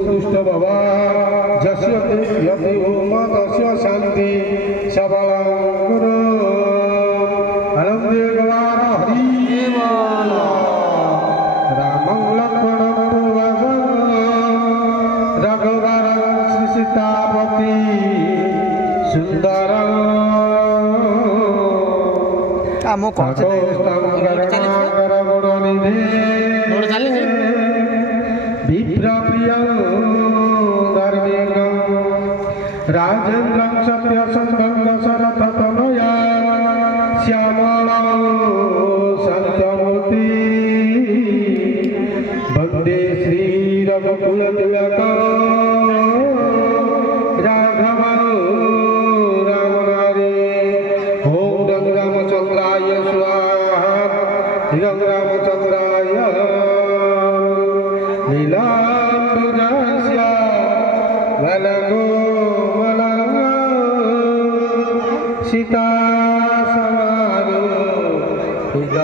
संतुष्ट भवा जस्य यति ओम तस्य शांति सबला गुरु आनंदे गवार हरि बोला रामं लक्ष्मणं रघुवरं सीतापति सुंदरं आमो कौन से विप्रियं धर्मिकं राजेन्द्रं सत्यसन्धं दशरथतनया श्यामलं सत्यमूर्ति वन्दे श्रीरघुकुलतिलकं राघवं रामनारे ॐ रघुरामचन्द्राय स्वाहा रघुरामचन्द्राय लीलाम्बुजस्य वलगो वलगो सीता